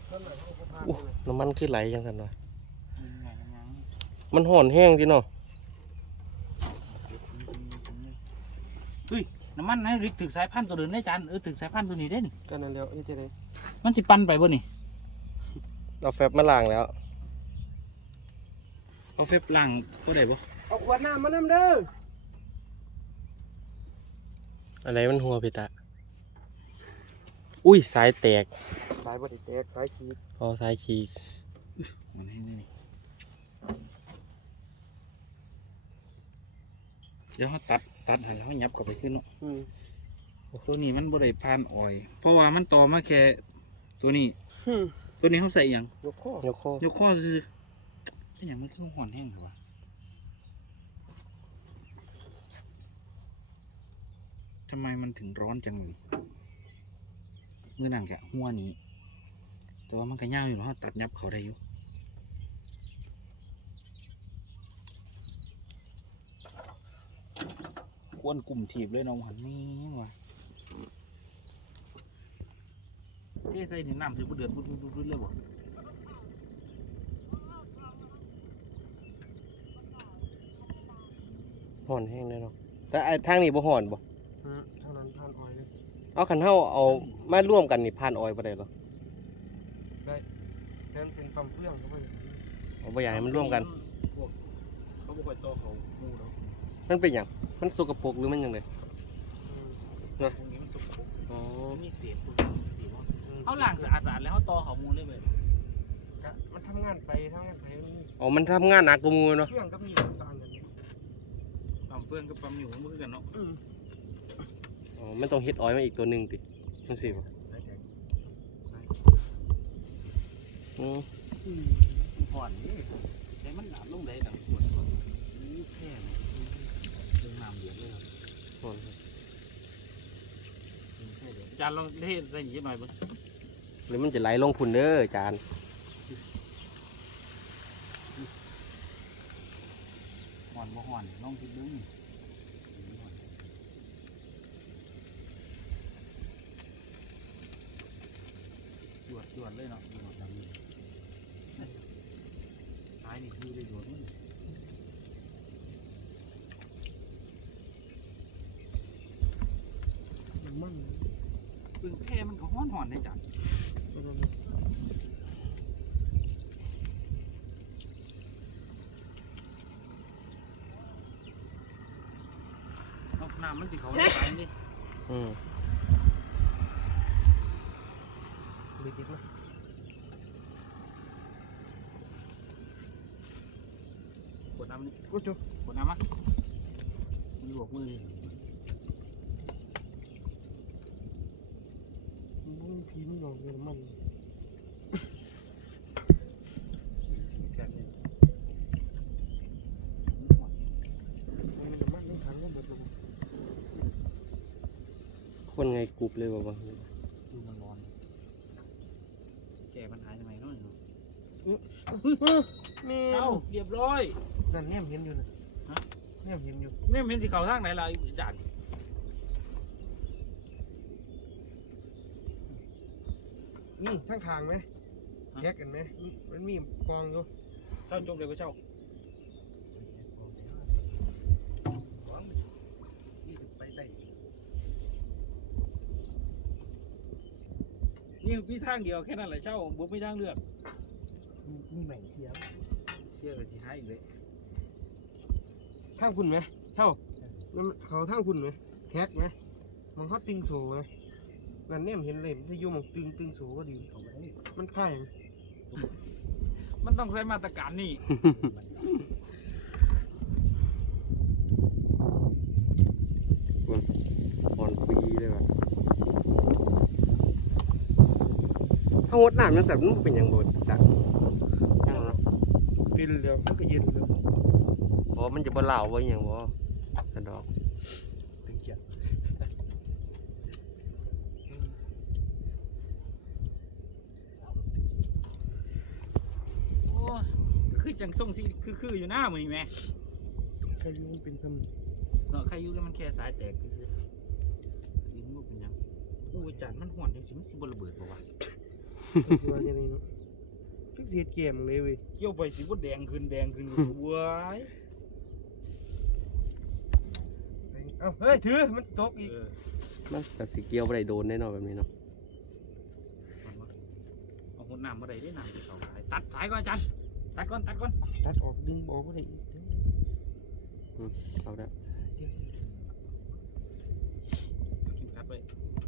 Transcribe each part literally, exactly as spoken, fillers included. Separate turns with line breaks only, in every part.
อู้น้ำมันคือไหลยังกันวะมันห่อนแห้งจีเนาะ
เฮ้ยน้ำมันให้ริกถึงสายพันธุ์ตัวเดินได้จานเออถึงสายพันธุ์ตัวนี้ได้นี่
ก็นั่นแล้วนี่จะได้
มันสิปันไปบ่นี่
เอาแฟบมาล้างแล้ว
เอาเฟบล้างก็ได้บ่
เอาขวดน้ำมาน้ำเด้ออะไรมันหัวพี่ตาอุ้ยสายแตกสายบไดแตกสายขีดอ๋อสายขีด
มันให้นี่เดี๋ยวเขาตัดตัดให้เขายับเข้าไปขึ้นเนาะตัวนี้มันบริพานอ่อยเพราะว่ามันต่อมาแค่ตัวนี้ตัวนี้เขาใส่อย่าง
ยกข้อยกข้อย
กข้อคืออย่างมันคือห่อนแห้งหรือวะทำไมมันถึงร้อนจังเลยเมื่อนั่งแกะหัวนี้แต่ว่ามันก็ย่าอยู่เนาะตัดยับเขาได้อยู่ควนกลุ่มถีบเลยน้องหันนี่ว่ะเท่ใส่ถึงน้ำถึงเดือดพุดพุดพุดเลยบ่
ห่อนแห้งเลยเนาะแต่ไอ้ทางนี้บ่ห่อนบ่
ทางนั้นผ่านออยเลย
เอาขันเท้าเอามาร่วมกันนี่ผ่านออยบ่ได้หรอ
ได้แทนเป็นปั๊มเฟื่องเข้าไป
เอาบ่อยากให้มันร่วมกัน
เขาบ่ค่อยโตเขาปูเนาะ
มันเป็นอย่างมันสกปรกหรือมันยังไง
นะพวกนี้มันสกปรกอ๋อมีเศษพวกนี้เขาล้างสะอาดๆแล้วเขาตอเขามูเลยเลย
มันทำงานไปทำงานไป
อ๋อมันทำงานหนักกว่ามูเนาะ
เฟื่องก็มีต่างกัน
ปั๊มเฟื่องกับปั๊มอยู่มันคือกันเนาะ
อ๋อมันต้องเฮ็ดออยมาอีกตัวหนึ่งติมันสิบ่
อืมผ่อนนี่แต่มันหนาลงได้ดังปวดนี่แค่เรื่องน้ำเดือดเลยครับ
ผ่อน
จานลองเทใส่หยิบหน่อยเบิ้ง
หรือมันจะไหลลงคุณเด้อจาน
ห่อนบ่ห่อนลองคิดดูหยวดหยวดเลยเนาะหยวดดำท้ายนี่คือได้หยวดมั้ง
มัน
ปึงแพร่มันก็ห้อนห่อนได้จังน้ำมันสิเขาได้ไปนี่
อืม
ดีจริงไหม
กดน้ำนี่
กูจุ
กดน้ำมั้ยมันหลวกมือ
มันพีมันหลอกเงินมัน
คนไงกรุบเลยบ่บ่
ดูมันร้อนแก่ปัญหาทำไมน้อยเนาะเอ้าเรียบร้อย
นั่นเนี่ยเห็นอยู่นะเนี่ยเห็นอยู่
เนี่ยเห็นสิเขาทางไหนล่ะจาน
นี่ทางทางไหมแยกกันไหมมันมีกองอยู่
เช่าจบเลยก็เช่านี่พี่ทางเดียวแค่นั้นแหละเช่าบุกไม่ทางเลือก
มีใหม่เชียร์
เชียร์กับที่ให้อีกเลย
ทางคุณไหมเท่าเขาทางคุณไหมแคกไหมมันเขาตึงโซ่ไหมนั่นเนี่ยเห็นเลยที่ยุ่งมันตึงตึงโซ่ก็ดีมันค่าย
มันต้องใช้มาตรการนี่
อ่อนปีเลยว่ะถ้าหดน้ำมันแบบนู้นเป็นอย่างบดจังจังเนาะ
กินแล้วมันก็เย็นแล้ว
อ๋อมันจะบ่เหลาไว้อย่างบ่กระดอก
ตึงเขียน
โอ้คือจังส่งสิคือคืออยู่หน้ามือแม่
ใครยุ่งเป็นซ้
ำเนาะใครยุ่งกันมันแค่สายแตกคือลิ้นมันเป็นยังโอ้ยจานมันห่อนจริงๆมันสิบระเบิดป่าวะ
ว่าจะนี่เนาะฟิกเสียเกมเลยเว้ย
เกี่ยวไปสิบ่แดงขึ้นแดงขึ้นเว้ย
เอ้าเฮ้ยถือมันตกอีก
มันกระสิเกี่ยวบ่ได้โดนแน่นอนแบบนี้เนาะ
เอาหุ่นน้ำมาได้ได้น้ำที่เขาขายตัดสายก่อนอาจารย์ตัดก่อนตัดก่อน
ตัดออกดึงออกก็ได้อีก
เอาได้
กินตัดไป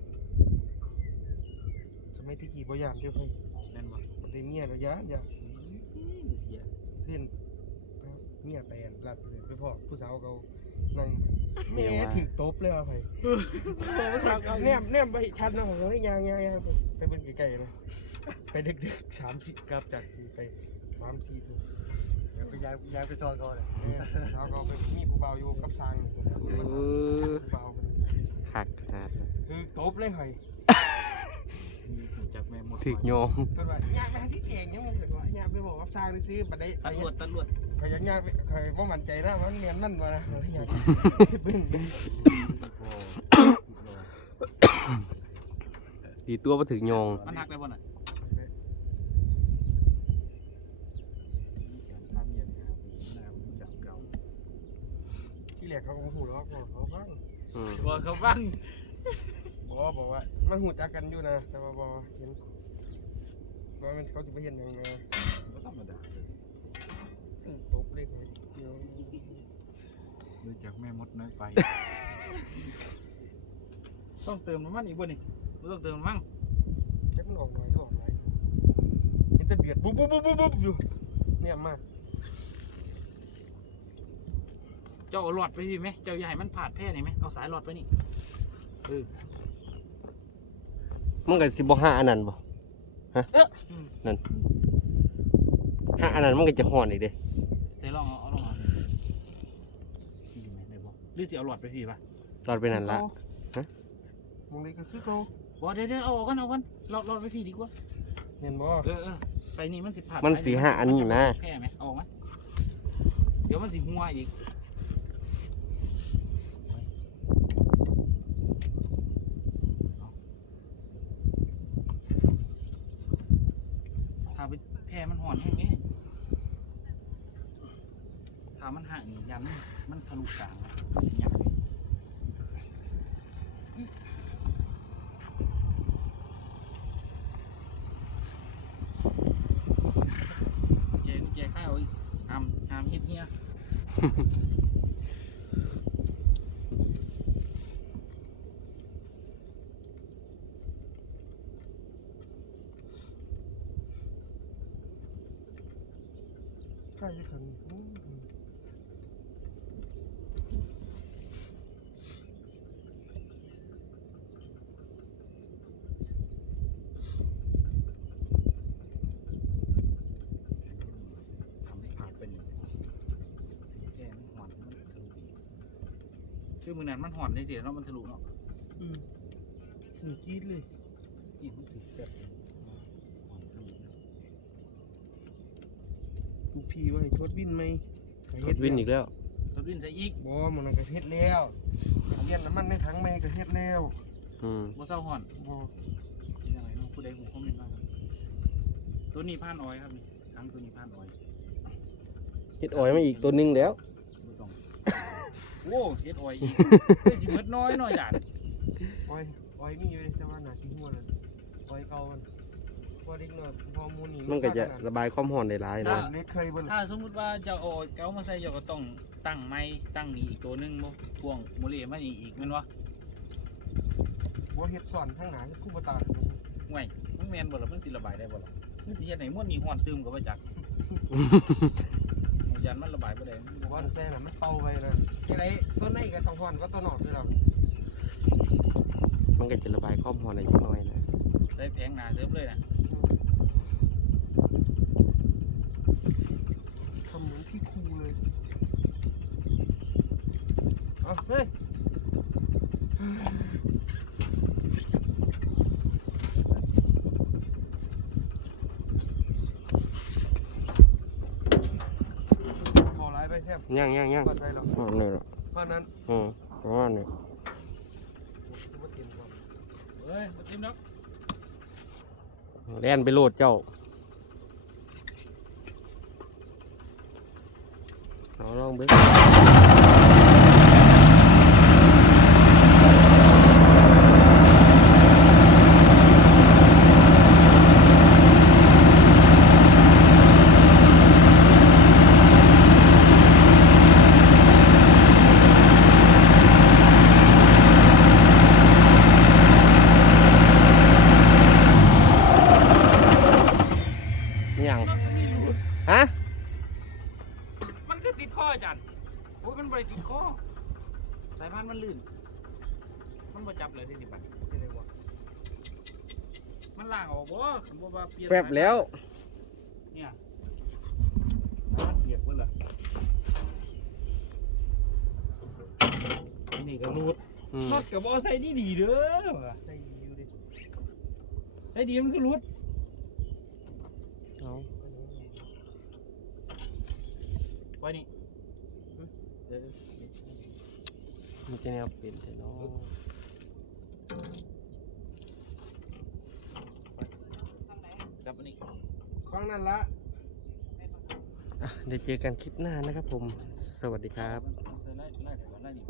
สมัยที่กี่บ่ยานเดียวไป
แน่นบ่
มันได้เมียแล้วยานยาน
เสีย
เส้นเมียแตนรัดเลยไปพ่อผู้สาวเขานั่งแม่ถือตบเลยว่าไปแนมแนมไปชันนะผมเลยยางยางยางไปเบิ่งไกลๆนะไปดึกดึกสามสิบกลับจากไปสามสี่ทุ่ม
ไปยายยายไปซอยเขาเลย
แล้วก็ไปมีผู้เบาอยู่กับซางนี่นะครับ
เออ
ผู้เบามัน
คักขนาดนั้น
คือตบเลยเฮ้ย
มีจักแม่หมด
ถึกโยง
เพิ่นว่าอยากไปหาที่แข่งยังมึงเพิ่นว่าอยากไปบอกกับซางนี่ซื้อบัดได้
ตัดลวดตัดลวด
เขาอยากอยากเขาบ่มั่นใจนะว่ามันเมียนมันบ่นะอยากเบิ่ง
ดีตัวมาถึงโยง
มันหักได้บ่น่ะ
ที่แรกเขาก็บ่ฮู้หรอกเขาฟัง
อืม
บ่เขาฟัง
บอกว่าบอกว่ามันหูจักกันอยู่นะแต่ว่าบอเห็นว่ามันเขาจะไปเห็นยังไง
บ่ธรรมดา
ตื่นตบเลยไงเดี๋ยว
ดูจากแม่มดน้อยไป ต้องเติมน้ำมันอีกบ่นี่บ่ต้องเติมน้ำมัน
จักมันออกหน่อยก็ออกหน่อยเห็นแต่เดือดบุ๊บบุ๊บบุ๊บบุ๊บอยู่เนี่ยมาก
เจ้าเอาหลอดไปพี่ไหมเจ้าอย่าให้มันผาดแพร่นี่ไหมเอาสายหลอดไปนี่เออ
มันก็สิบ่ห้าอันนั้นบ่ฮะนั่นห้าอันนั้นมันก็จะห่อนอีกเด้
ใส่ลองเอาเอาลองเอาอยู่ไหนได้บ่หรือสิเอาหลอดไปพี่ปะ
ตอนไปนั่นละ
มองเลยก็คือเขา
บ่เดี๋ยวเดี๋ยวเอาออกกันเอากันหลอดหลอดไปพี่ดีกว่า
เห็นบ่
เออเออไปนี่มันสิผาด
มันสีห้าอันอยู่นะ
แพร่ไหมเอาออกไหมเดี๋ยวมันสิหัวอีกถ้าไปแพร่มันห่อนแห้งนี้ถ้ามันห่างนี่ยันมันมันทะลุกลางนะยันเจนเจข้าวอีกหามหามเฮ็ดเฮีย
ใกล้จะขัน
ทำให้ขาดเป็นแค่มันห่อนมันทะลุอีกคือมือนั้นมันห่อนได้เสียแล้วมันทะลุเนาะ
อืมหนูจี๊ดเลย
อีกมันติดแบบห่อนทะลุ
ลูกพี่ว่าให้ทดวินไหม
รถวินอีกแล้ว
ทดวินใส่อีก
บ่มันก็เฮ็ดแล้วเรียนน้ำมันในถังไหมก็เฮ็ดแล้ว
อืม
บ่เศร้าห่อน
บ่
ยังไงเนาะผู้ใดหูคอมเมนต์บ้างครับตัวนี้ผ่านออยครับนี่ทั้งตัวนี้ผ่านออย
เฮ็ดอ้อยมาอีกตัวหนึงแล้ว
บ่ต้องโอ้เฮ็ดออยอีกเฮ้ยสิเบิดน้อยหน่อยจาน
อ้อยอ้อยมีอยู่ในแต่ว่าหน้าที่หัวนั่นอ้อยเก่ามันพอเด็กน้อยพอมูนี่
มันก็จะระบายความร้อนได้หลาย
เอ
นะ
อเล็กเคยเบิ่น
ถ้าสมมุติว่าเจ้าเอาเก้ามาใส่เจ้าก็ต้องตั้งไม้ตั้งนี่อีกตัวหนึงบ่พ่วงโมเลมานี่อีกแม่นบ่
บ่เฮ็ดสอนทั้งหนาคือผู้บ่ตา
ห่วยมันแม่นบ่ล่ะมันสิระบายได้บ่ล่ะมันสิเฮ็ดให้ม่วนนี่ฮ้อนตึมก็บ่จักยันมันระบายบ่ได้มัน
บ่
บ่
ว่าแซ่น่ะมันเป่าไปนะจังไดต้นในก็ต้องพรก็ต้นนอกด้วยล่ะ
มันก็จะระบายความร้อนได้จักหน่อยนะ
ได้แพงหนาเสิร์ฟเลยนะ
ทำเหมือนพี่ครูเลยเอาเฮ้ยขอไลน์ไปแทบ
ย่างย่างย่าง
ก่อนไปหรอก
อ๋อนี่แหละ
เพราะนั้น
อืมประมาณนี้
ผมว่าเตรียมก่อน
เฮ้ยมาจิ้มแล้ว
แล่นไปโลดเจ้าเอาลองเบิ้งยังฮะ
มันก็ติดข้ออาจารย์โอ้ยมันบ่ได้ติดข้อสายพานมันลื่นมันบ่จับเลยที่นี่บัดที่ไหนวะมันล่างออกบ่ผมบ่ว่าเปลี่ยน
แฟบแล้ว
เนี่ยมันเปียกเบิดล่ะนี่ก็รูด
อืม
น็อตกับบ่ใส่ดีดีๆเด้อว่ะ
ใส่ดีอยู่ดิ
ใส่ดีมันคือรูด
เอา
ไว้นี่
มันจะแนวเป็นแต่เนาะ
จับอันนี้
ฟังนั่นละ
อ่ะเดี๋ยวเจอกันคลิปหน้านะครับผม สวัสดีครับ
ใส่ไล่ไล่ไล่ไล่นี่